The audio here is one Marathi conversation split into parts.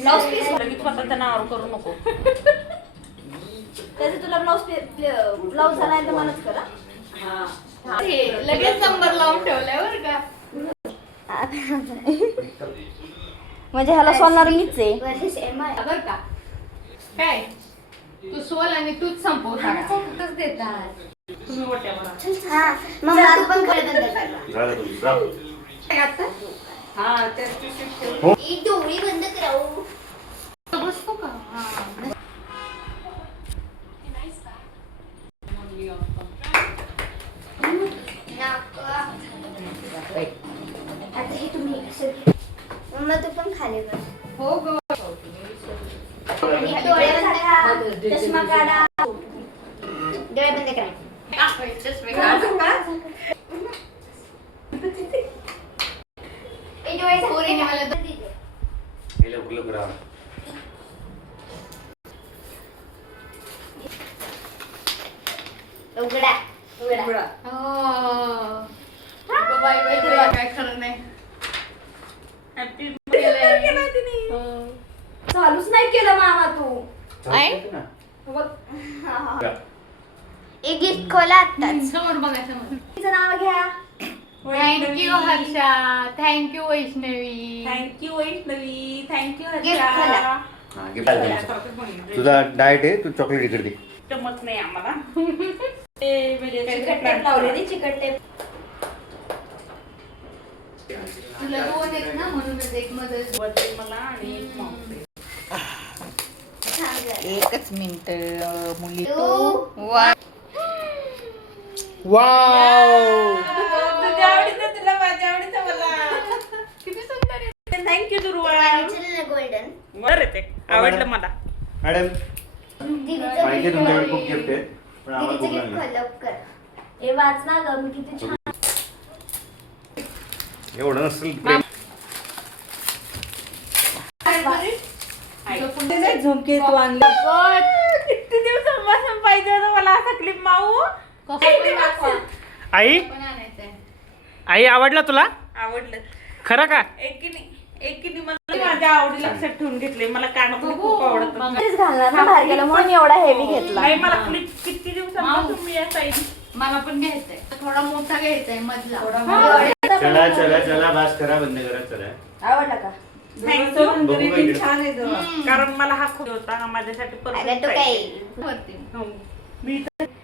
ब्लाउज पीस स्वतःच्या नावावर करू नको. त्याचे तुला ब्लाउज झाला तर मलाच करा. लगेच नंबर लावून ठेवलाय बरं का. म्हणजे ह्याला सोलणार मीच आहे बरं का. काय तू सोल आणि तूच संपवता देतात. तुम्ही मोठ्या मला तू पण एक डोळी बंद करावं बसतो का. आता हे तुम्ही मम्मा तू पण खाली बस. हो ग. डोळे बंद करा. चष्मा काढा. डोळे बंद करा. ए डोळे पोरीने मला उघडा. उघडा. बाय बाय काय खरं नाही. चालूच नाही केलं मामा तू. एक गिफ्ट खोला आत्ताच. समोर बघा समोर. तिचं नाव घ्या. Thank you Harsha. Thank you Vaishnavi. Thank you Vaishnavi. Thank you gift खोला. तुझा डाएट आहे, तू चॉकलेट इकडे दे. जमत नाही आम्हाला. ते म्हणजे चिकट टेप लावलेली चिकट टेप. तुला दोन आहेत ना म्हणूनच एक मदत वरती मला आणि एक मावते. एकच मिनिट मुली. वाव तुझ्या आवडीचं तुला माझ्या आवडीचं मला. किती सुंदर आहे. थँक्यू दुर्वा. गोल्डन. बरं ते आवडलं मला. मॅडम माहिती तुमच्याकडे खूप गिफ्ट आहेत पण आम्हाला खूप गिफ्ट लागले. खोल लवकर. हे वाच ना ग मी किती छान. एवढं नसेल प्रेम. झुमके तू आणले. किती दिवसांपासून पाहिजे होतं मला असा क्लिप माऊ. आई पण आणायचंय. आई आवडला तुला आवडलं. खरं का? एकीने मला माझ्या आवडी लक्षात ठेवून घेतले. मला कानातले खूप आवडतात. तेच घालणार ना बाहेर गेलं म्हणून एवढा हेवी घेतला. नाही मला क्लिप किती दिवसांपासून मी या साईड. मला पण घ्यायचंय. थोडा मोठा घ्यायचाय मधला. चला चला चला बास करा, बंद करा. चला आवडला का? थँक्यू. बघू का इकडे? छान आहे कारण मला हा खूप होता हा माझ्यासाठी अगं परफेक्ट तू आहे. काय वरती.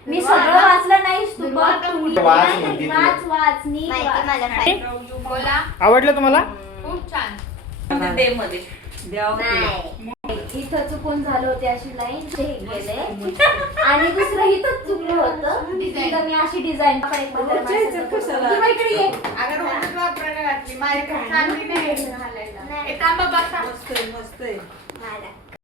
मी सगळं वाचलं नाहीस तू बघ. वाच म्हणते ती. वाच नीट माहिती वाच. मला बोला. आवडलं तुम्हाला? खूप छान. डे मध्ये नाही. इथं चुकून झालं होते अशी लाईन गेले आणि दुसरं इथं चुकलं होतं. इथं मी अशी डिझाईन अगर रोजच वापरायला घातली माझ्याकडे चांगली नाही घालायला. नाही. एक आंबा बसा. मला